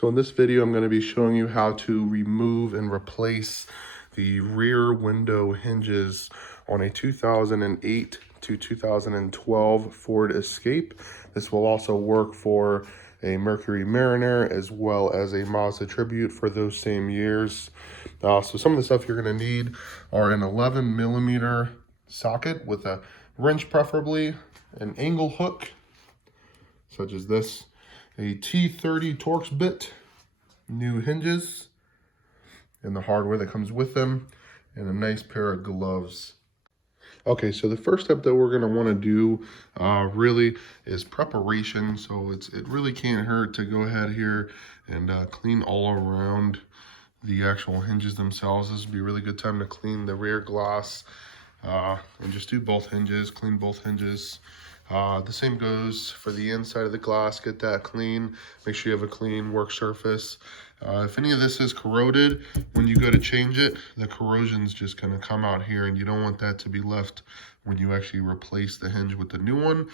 So in this video, I'm going to be showing you how to remove and replace the rear window hinges on a 2008 to 2012 Ford Escape. This will also work for a Mercury Mariner as well as a Mazda Tribute for those same years. So some of the stuff you're going to need are an 11mm socket with a wrench, preferably an angle hook, such as this, a T30 Torx bit, new hinges, and the hardware that comes with them, and a nice pair of gloves. Okay, so the first step that we're going to want to do really is preparation. So it really can't hurt to go ahead here and clean all around the actual hinges themselves. This would be a really good time to clean the rear glass and just do both hinges, clean both hinges. The same goes for the inside of the glass. Get that clean. Make sure you have a clean work surface. If any of this is corroded, when you go to change it, the corrosion's just going to come out here, and you don't want that to be left when you actually replace the hinge with the new one,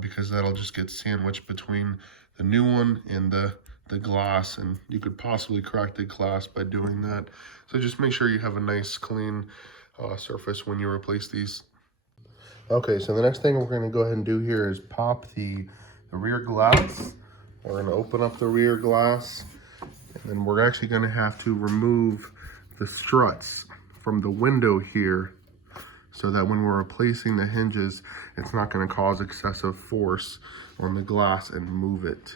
because that'll just get sandwiched between the new one and the glass, and you could possibly crack the glass by doing that. So just make sure you have a nice clean surface when you replace these. Okay, so the next thing we're going to go ahead and do here is pop the rear glass. We're going to open up the rear glass, and then we're actually going to have to remove the struts from the window here so that when we're replacing the hinges, it's not going to cause excessive force on the glass and move it.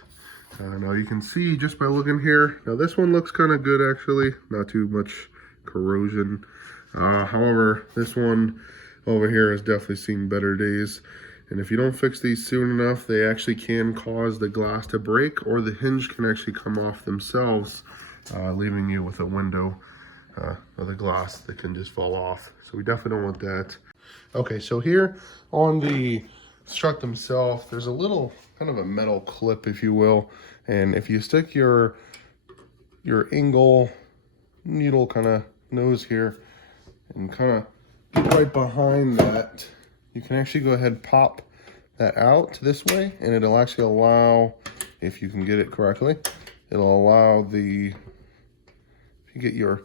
Now you can see just by looking here, now this one looks kind of good actually, not too much corrosion. However, this one over here has definitely seen better days, and if you don't fix these soon enough, they actually can cause the glass to break, or the hinge can actually come off themselves, leaving you with a window of the glass that can just fall off. So we definitely don't want that. Okay, so here on the strut themselves, there's a little kind of a metal clip, if you will, and if you stick your angle needle kind of nose here and kind of right behind that, you can actually go ahead and pop that out this way, and it'll actually allow, if you can get it correctly, it'll allow if you get your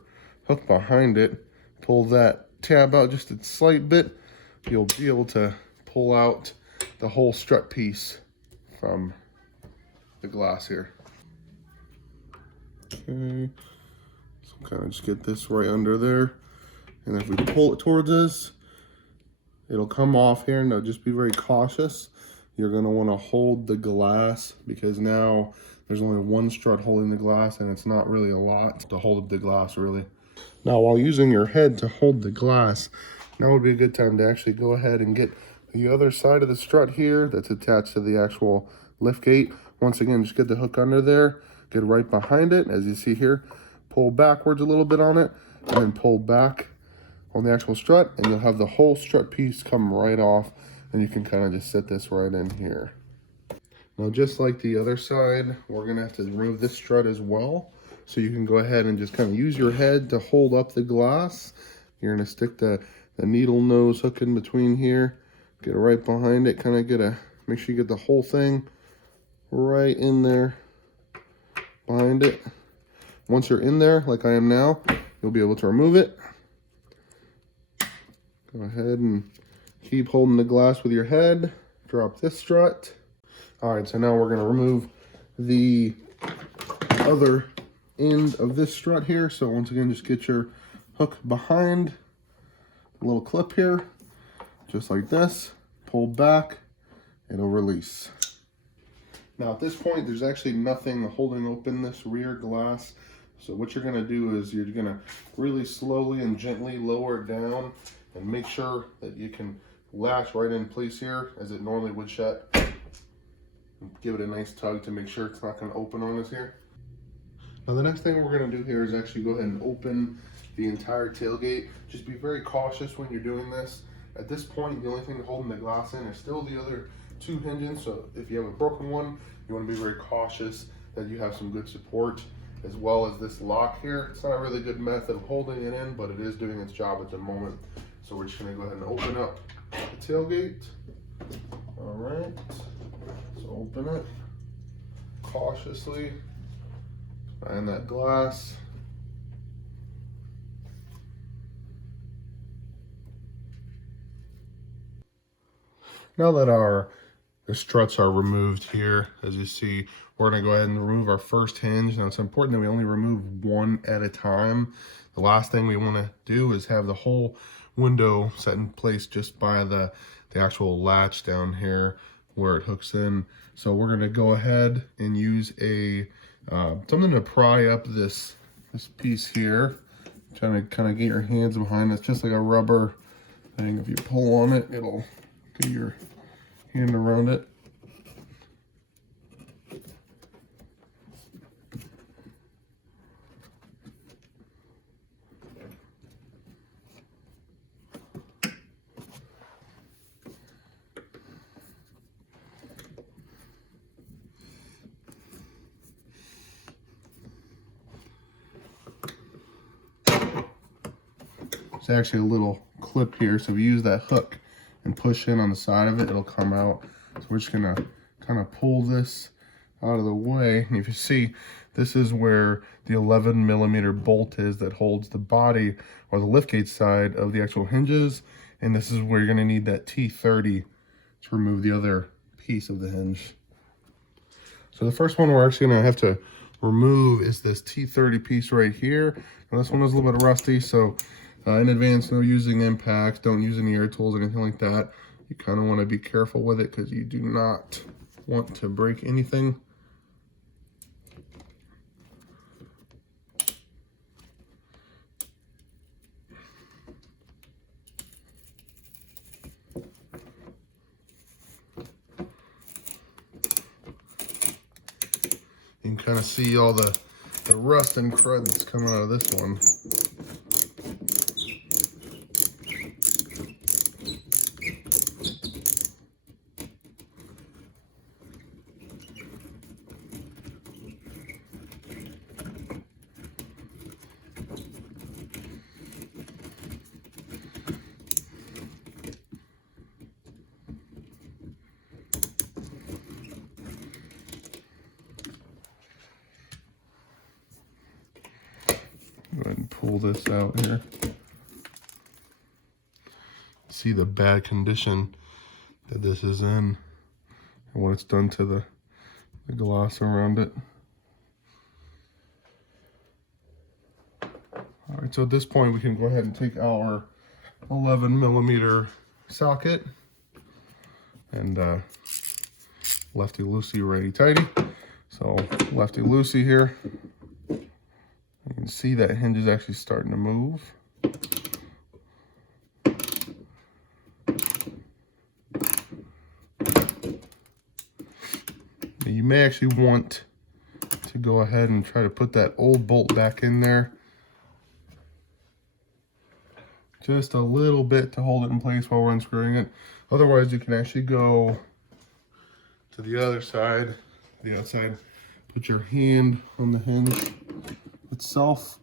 hook behind it, pull that tab out just a slight bit, you'll be able to pull out the whole strut piece from the glass here. Okay, so kind of just get this right under there. And if we pull it towards us, it'll come off here. Now just be very cautious. You're going to want to hold the glass, because now there's only one strut holding the glass, and it's not really a lot to hold up the glass really. Now while using your head to hold the glass, now would be a good time to actually go ahead and get the other side of the strut here that's attached to the actual liftgate. Once again, just get the hook under there, get right behind it, as you see here, pull backwards a little bit on it, and then pull back on the actual strut, and you'll have the whole strut piece come right off, and you can kind of just set this right in here. Now just like the other side, we're gonna have to remove this strut as well. So you can go ahead and just kind of use your head to hold up the glass. You're gonna stick the needle nose hook in between here, get it right behind it, kind of make sure you get the whole thing right in there behind it. Once you're in there, like I am now, you'll be able to remove it. Go ahead and keep holding the glass with your head. Drop this strut. All right, so now we're gonna remove the other end of this strut here. So once again, just get your hook behind the little clip here, just like this. Pull back, it'll release. Now at this point, there's actually nothing holding open this rear glass. So what you're gonna do is you're gonna really slowly and gently lower it down, and make sure that you can latch right in place here as it normally would shut. Give it a nice tug to make sure it's not going to open on us here. Now the next thing we're going to do here is actually go ahead and open the entire tailgate. Just be very cautious when you're doing this. At this point, the only thing holding the glass in is still the other two hinges. So if you have a broken one, you want to be very cautious that you have some good support, as well as this lock here. It's not a really good method of holding it in, but it is doing its job at the moment. So we're just gonna go ahead and open up the tailgate. All right, so open it cautiously. Behind that glass. Now that the struts are removed here, as you see, we're going to go ahead and remove our first hinge. Now it's important that we only remove one at a time. The last thing we want to do is have the whole window set in place just by the actual latch down here where it hooks in. So we're going to go ahead and use a something to pry up this piece here. Trying to kind of get your hands behind it. It's just like a rubber thing. If you pull on it, it'll get your hand around it. There's actually a little clip here, so if you use that hook and push in on the side of it, it'll come out. So we're just gonna kind of pull this out of the way. And if you see, this is where the 11mm bolt is that holds the body or the liftgate side of the actual hinges. And this is where you're gonna need that T30 to remove the other piece of the hinge. So the first one we're actually gonna have to remove is this T30 piece right here. Now this one is a little bit rusty, so in advance, no using impacts, don't use any air tools, anything like that. You kind of want to be careful with it because you do not want to break anything. You can kind of see all the rust and crud that's coming out of this one. Go ahead and pull this out here. See the bad condition that this is in and what it's done to the glass around it. All right, so at this point we can go ahead and take our 11mm socket and lefty loosey, righty tighty. So lefty loosey here. You can see that hinge is actually starting to move. You may actually want to go ahead and try to put that old bolt back in there. Just a little bit to hold it in place while we're unscrewing it. Otherwise, you can actually go to the other side, the outside, put your hand on the hinge itself.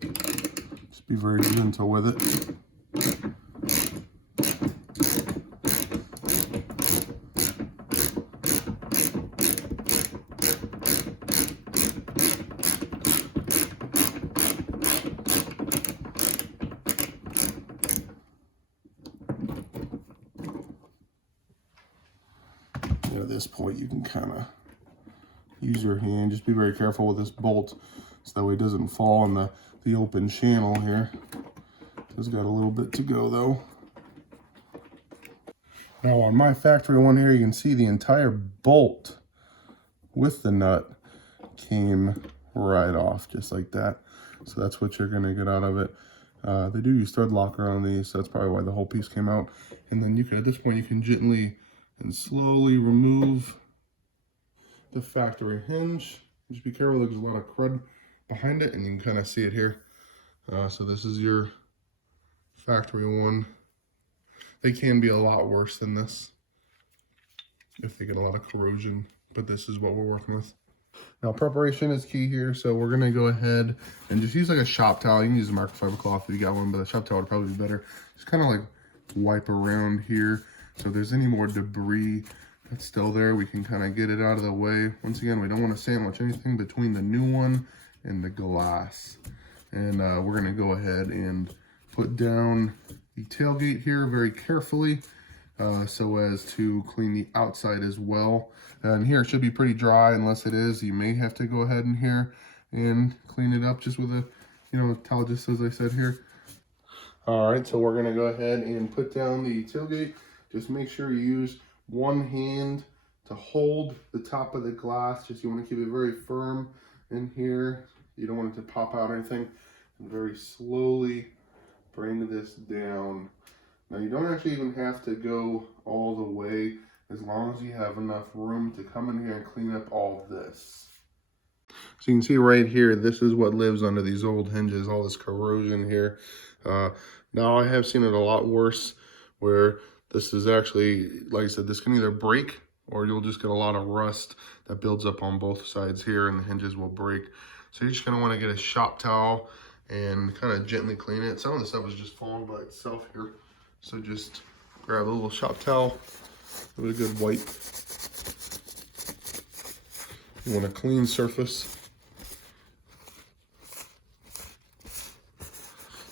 Just be very gentle with it. At this point, you can kind of use your hand. Just be very careful with this bolt so that way it doesn't fall in the open channel here. It's got a little bit to go though. Now on my factory one here, you can see the entire bolt with the nut came right off just like that. So that's what you're going to get out of it. They do use thread locker on these, so that's probably why the whole piece came out. And then you can, at this point, you can gently and slowly remove the factory hinge. Just be careful, there's a lot of crud behind it, and you can kind of see it here. So this is your factory one. They can be a lot worse than this if they get a lot of corrosion, but this is what we're working with. Now preparation is key here, so we're gonna go ahead and just use like a shop towel. You can use a microfiber cloth if you got one, but a shop towel would probably be better. Just kind of like wipe around here. So if there's any more debris it's still there. We can kind of get it out of the way. Once again, we don't want to sandwich anything between the new one and the glass. And we're going to go ahead and put down the tailgate here very carefully so as to clean the outside as well. And here it should be pretty dry. Unless it is, you may have to go ahead in here and clean it up just with a, towel, just as I said here. All right, so we're going to go ahead and put down the tailgate. Just make sure you use one hand to hold the top of the glass. Just you want to keep it very firm in here. You don't want it to pop out or anything. And very slowly bring this down. Now you don't actually even have to go all the way, as long as you have enough room to come in here and clean up all of this. So you can see right here, this is what lives under these old hinges, all this corrosion here. Now I have seen it a lot worse, where this is actually, like I said, this can either break or you'll just get a lot of rust that builds up on both sides here and the hinges will break. So you're just gonna wanna get a shop towel and kind of gently clean it. Some of the stuff is just falling by itself here. So just grab a little shop towel, give it a good wipe. You want a clean surface.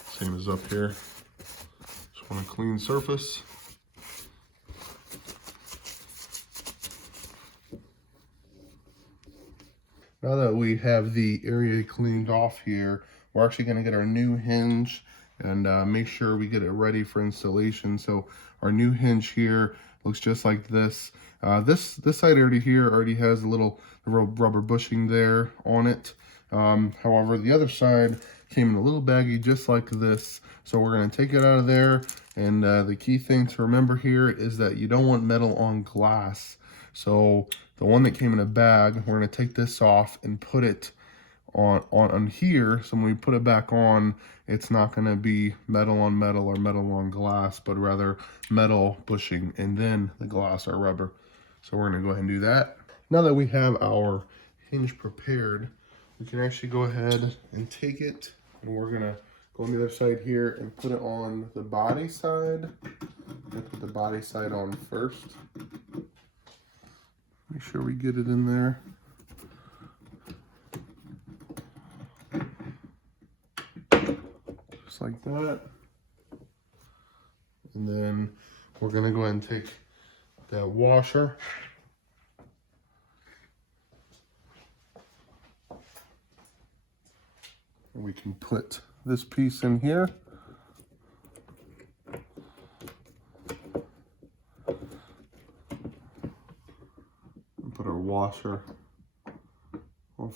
Same as up here. Just want a clean surface. Now that we have the area cleaned off here, we're actually going to get our new hinge and make sure we get it ready for installation. So our new hinge here looks just like this. This side already has a little rubber bushing there on it. However, the other side came in a little baggy just like this. So we're going to take it out of there. And the key thing to remember here is that you don't want metal on glass. So the one that came in a bag, we're going to take this off and put it on here. So when we put it back on, it's not going to be metal on metal or metal on glass, but rather metal bushing and then the glass or rubber. So we're going to go ahead and do that. Now that we have our hinge prepared, we can actually go ahead and take it, and we're going to go on the other side here and put it on the body side. Put the body side on first. Make sure we get it in there. Just like that. And then we're going to go ahead and take that washer. And we can put this piece in here. And put our washer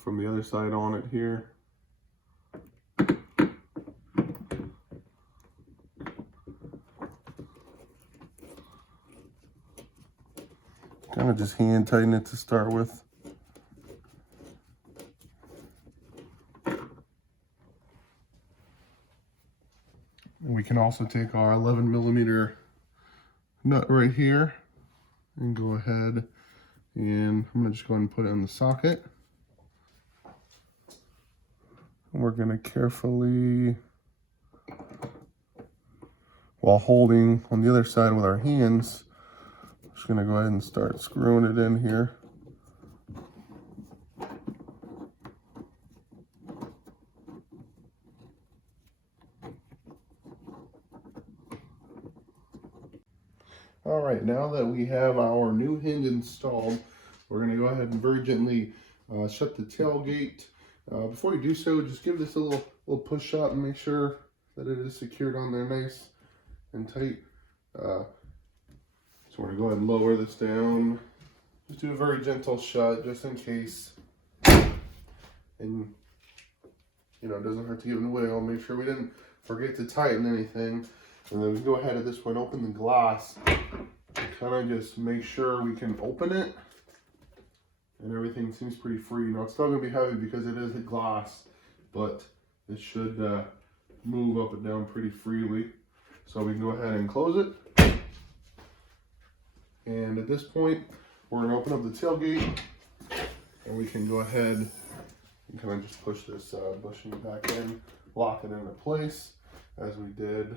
from the other side on it here. Kind of just hand tighten it to start with. And we can also take our 11mm nut right here and go ahead and I'm going to just go ahead and put it in the socket. And we're going to carefully, while holding on the other side with our hands, just going to go ahead and start screwing it in here. All right, now that we have our new hinge installed, we're going to go ahead and very gently shut the tailgate. Before you do so, just give this a little push up and make sure that it is secured on there nice and tight. So we're going to go ahead and lower this down. Just do a very gentle shut just in case. And, it doesn't hurt to give it a wiggle. Make sure we didn't forget to tighten anything. And then we go ahead at this point, open the glass. Kind of just make sure we can open it. And everything seems pretty free. It's still going to be heavy because it is a glass, but it should move up and down pretty freely. So we can go ahead and close it. And at this point, we're going to open up the tailgate. And we can go ahead and kind of just push this bushing back in, lock it into place as we did.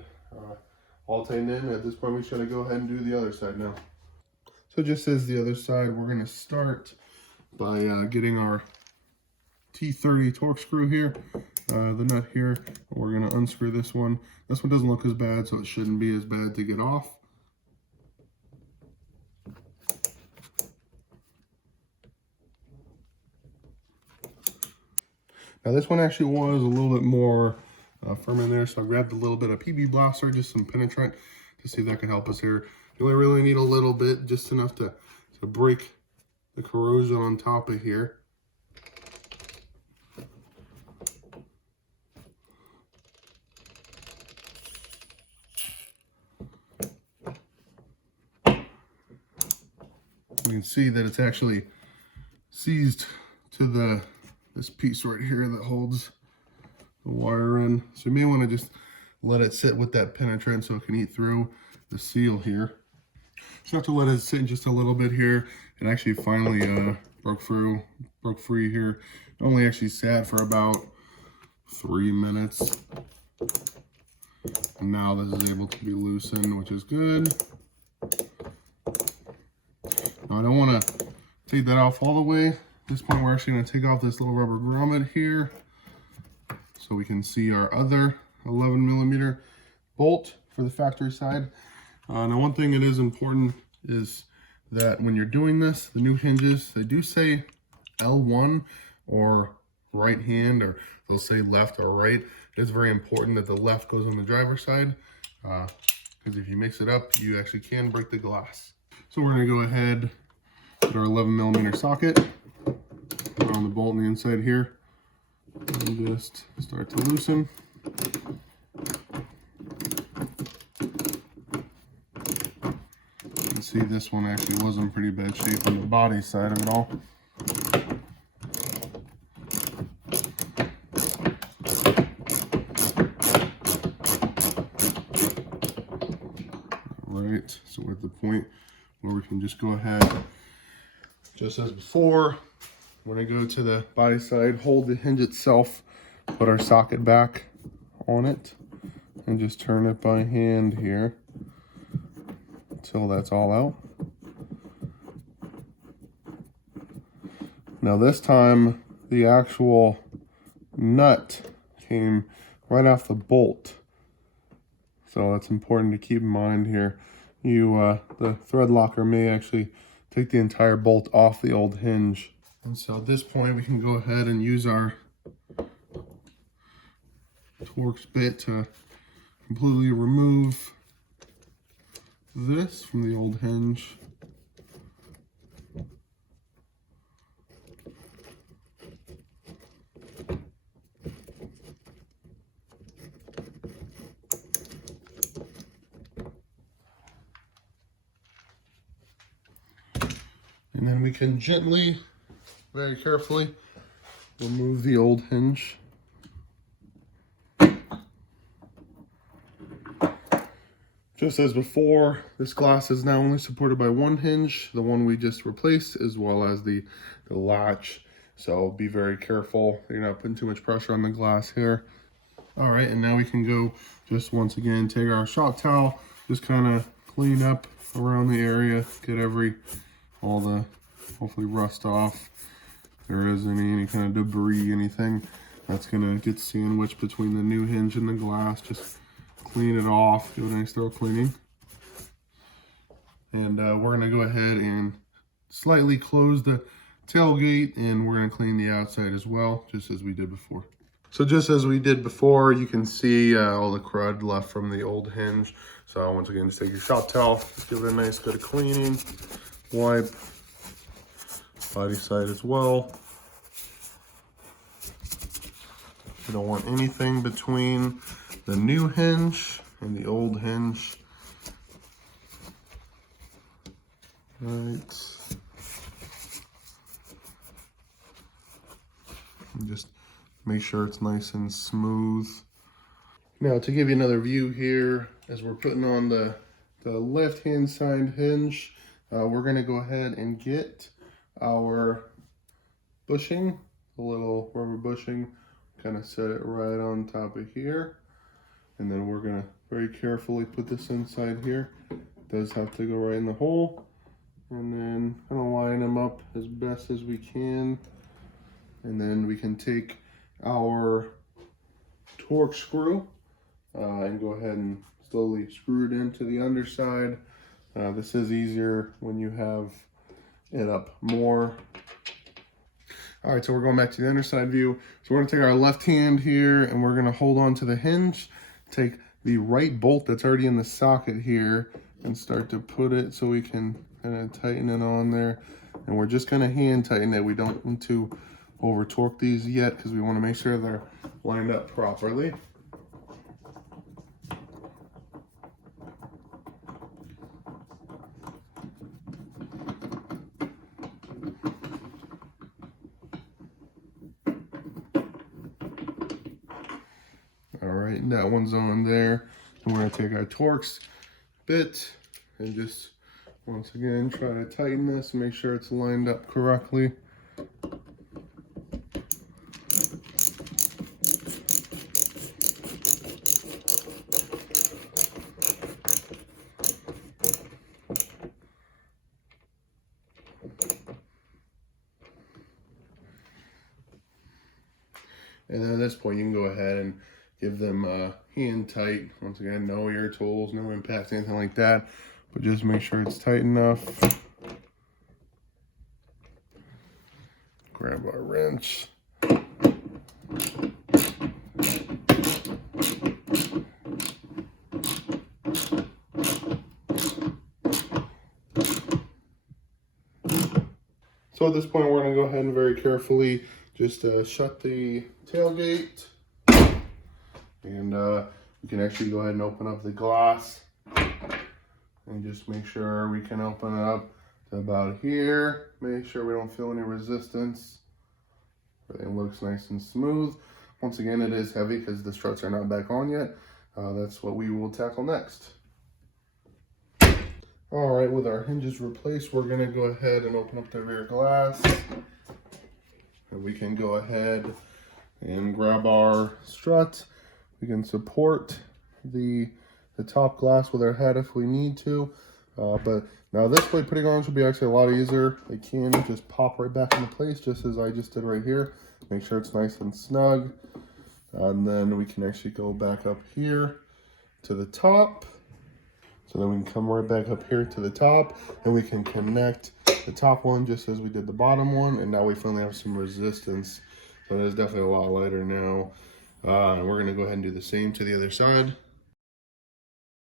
All tightened in. At this point, we should go ahead and do the other side now. So just as the other side, we're going to start by getting our T30 torque screw here, the nut here. We're going to unscrew this one. This one doesn't look as bad, so it shouldn't be as bad to get off. Now this one actually was a little bit more firm in there, so I grabbed a little bit of PB Blaster, just some penetrant, to see if that could help us here. You only really need a little bit, just enough to break the corrosion on top of here. You can see that it's actually seized to this piece right here that holds the wire in. So you may want to just let it sit with that penetrant so it can eat through the seal here. Just have to let it sit just a little bit here. It actually finally broke free here. It only actually sat for about 3 minutes. And now this is able to be loosened, which is good. Now I don't want to take that off all the way. At this point, we're actually going to take off this little rubber grommet here so we can see our other 11mm bolt for the factory side. Now one thing that is important is that when you're doing this, the new hinges, they do say L1 or right hand, or they'll say left or right. It is very important that the left goes on the driver's side, because if you mix it up, you actually can break the glass. So we're going to go ahead, put our 11mm socket, put on the bolt on the inside here, and just start to loosen. You can see this one actually was in pretty bad shape on the body side of it all. Alright, so we're at the point where we can just go ahead, just as before, we're going to go to the body side, hold the hinge itself, put our socket back on it, and just turn it by hand here until that's all out. Now this time, the actual nut came right off the bolt. So that's important to keep in mind here. The thread locker may actually take the entire bolt off the old hinge. And so at this point, we can go ahead and use our Torx bit to completely remove this from the old hinge. And then we can gently, very carefully, remove the old hinge. Just as before, this glass is now only supported by one hinge, the one we just replaced, as well as the latch. So be very careful, you're not putting too much pressure on the glass here. All right, and now we can go, just once again, take our shop towel, just kind of clean up around the area, get all the, hopefully, rust off. If there is any kind of debris, anything that's gonna get sandwiched between the new hinge and the glass, just clean it off, do a nice thorough cleaning. And we're gonna go ahead and slightly close the tailgate, and we're gonna clean the outside as well, just as we did before. So just as we did before, you can see all the crud left from the old hinge. So once again, just take your shop towel, just give it a nice good cleaning, wipe, body side as well. You don't want anything between the new hinge and the old hinge. Right. And just make sure it's nice and smooth. Now to give you another view here, as we're putting on the left-hand side hinge, we're gonna go ahead and get our bushing, the little rubber bushing, kind of set it right on top of here. And then we're gonna very carefully put this inside here. It does have to go right in the hole, and then kind of line them up as best as we can. And then we can take our torque screw and go ahead and slowly screw it into the underside. This is easier when you have it up more. All right, so we're going back to the underside view. So we're gonna take our left hand here and we're gonna hold on to the hinge, take the right bolt that's already in the socket here and start to put it so we can kind of tighten it on there. And we're just gonna hand tighten it. We don't want to over torque these yet because we want to make sure they're lined up properly. All right, that one's on there. And we're gonna take our Torx bit and just once again try to tighten this, make sure it's lined up correctly. And then at this point, you can go ahead and give them hand tight. Once again, no ear tools, no impacts, anything like that. But just make sure it's tight enough. Grab our wrench. So at this point, we're going to go ahead and very carefully just shut the tailgate, and we can actually go ahead and open up the glass and just make sure we can open it up to about here. Make sure we don't feel any resistance. Everything looks nice and smooth. Once again, it is heavy because the struts are not back on yet. That's what we will tackle next. All right, with our hinges replaced, we're gonna go ahead and open up the rear glass. And we can go ahead and grab our strut. We can support the top glass with our head if we need to. But now this way, putting on should be actually a lot easier. They can just pop right back into place, just as I just did right here. Make sure it's nice and snug. And then we can actually go back up here to the top. So then we can come right back up here to the top, and we can connect the top one just as we did the bottom one. And now we finally have some resistance. So it is definitely a lot lighter now. And we're gonna go ahead and do the same to the other side.